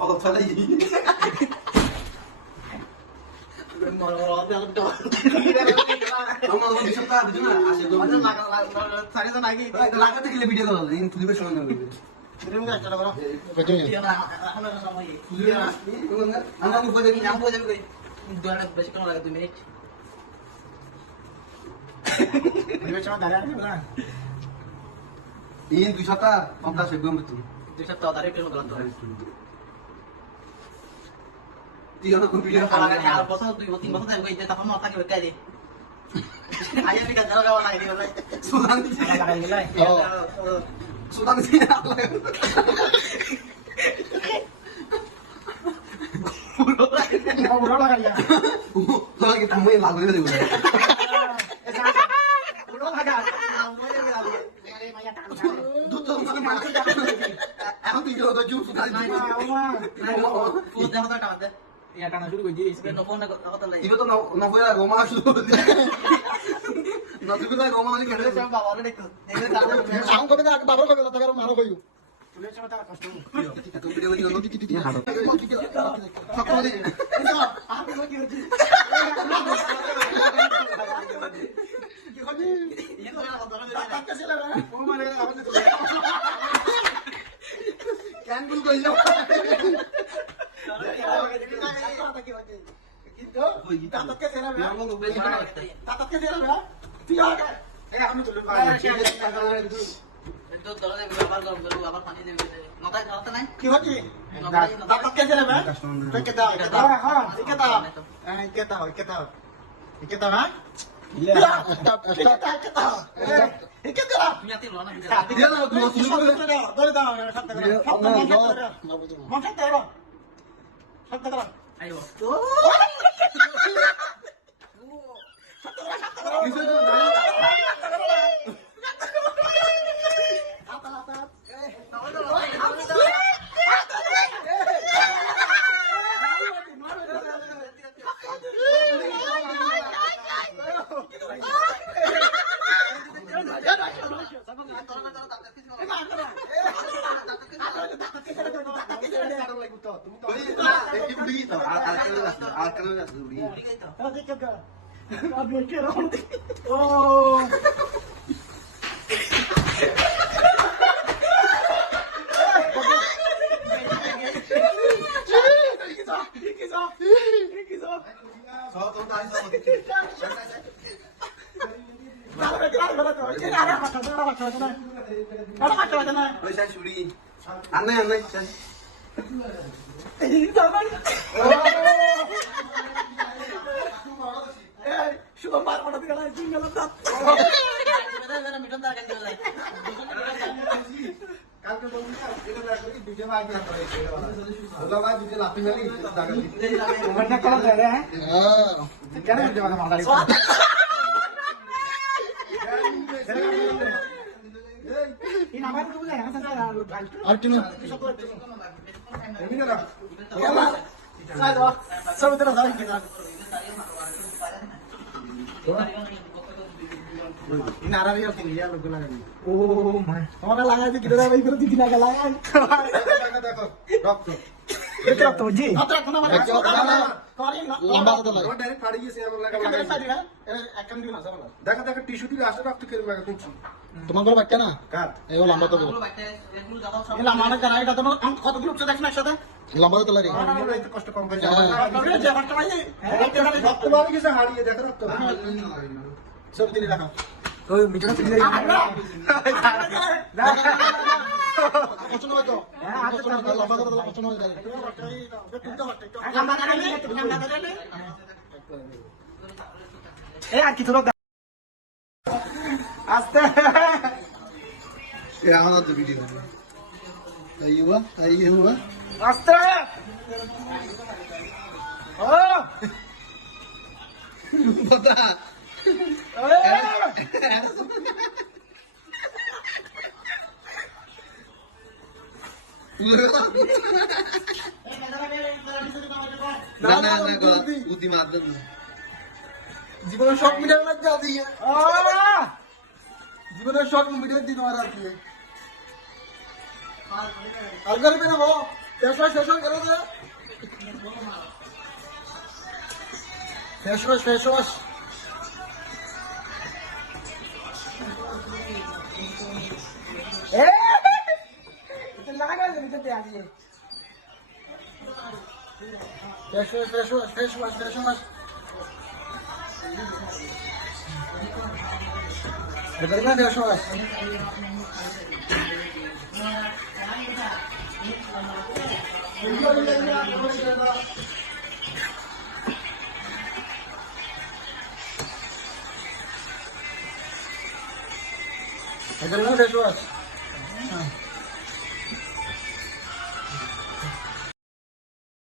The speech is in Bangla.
Kalau salah ini. Ngomong bisa tak betul nggak? Asal tuh. Saya tuh lagi. Laga tuh gila video kalau ini tuh bisa nggak? Terima kasih kalau kalau. Betul ya. Iya, aku nggak sama ini. Iya. Anda lupa jadi Nyampu aja gue. Dua anak basic kan lagi 2 menit. Ini cuma dari apa bukan? ini bisa tak? Pampas sebelum betul. Bisa tahu tadi film dalam tuh. Dia nak Bila video kalau kan harus bosan tuh timbang tuh gue jadi mau tak kayak deh. Ayah nih kan kalau kawan lagi nih. Sultan. Oh. Sultan sih. Ngobrol lah kayaknya. Kalau kita main lagu itu udah. Udah agak. Tutup sama mana? Aku tinggal tujuh Sultan. Food apa tak ada? Ya tanah dulu gue jadi. Sebenarnya phone aku tak lagi. Ibu tuh no boleh ngomong dulu. No tuh kita ngomong lagi Udah kan. sama bawa deh tuh. Ini tahu. Aku kau nak babar kau kalau tak marah kau you. Udah sama tak kostum. Aku video ini nonton dikit ya harap. Faktor ini. Aku mau kirim. Ini tuh kalau orang tak kasih lah. Mau mana aku tuh. Kan dulu kau ini. Itu kalau dia berapa kalau baru apa panik dia nota nota naik. Punya tim loh nanti. Dia lah dua sulu. Ayo. Bisa tuh. Oh. Saya suri. Aneh. Sudah marah pada tinggal aja tinggal letak. Benar minum tak akan jalan. Kalau tuh kita lagi video lagi apa itu? Udah lagi video lapis lagi. Umurnya kalau ada ya. Sekarang udah mana kali. Ini apa itu ya? Saya Artino. Ini kan? Saya Saya terus lagi kita. Ini arah yang tinggi ya lu lagi. Oh, my. Orang langan itu kita lagi berarti tidak langan. Dokter. Itu apa tuh, Ji? Dokter kenapa? Kemarin Lamba satu lagi. Direct फाड़ी ये सेवा लगा Kan tadi kan? Akan di mana sama? देखा टिश्यू दी लास्ट रक्त कर लगा कुछ তোমার ঘরে বাচ্চা না কার এই লম্বা তো Ini lama nak kan ada teman kota grup sudah kena sudah. লম্বা তো লাগে আমরা একটু কষ্ট কম করে Tapi dia jangan kemana? রক্ত বাড়ি গেছে হারিয়ে দেখো রক্ত সব দিলে রাখো ওই মিটার দিলে পছন্দ হয় তো লম্বা তো পছন্দ হয় যায় এই আর কিছু লোক আস্তে ये आना तो वीडियो ये हुआ আস্তে ও पता ना ना ना बुद्धि माध्यम জীবনের শখ মিটার না যা দিয়ে জীবনের শখ মিটার দিন মারা আর কি আর করবে না শেষ হয় গেল তো শেষ হয় লাগাই ভিতরে আসিয়ে ফ্রেশ ওয়াশ এবারে না ফ্রেশ ওয়াশ এবারে না ফ্রেশ ওয়াশ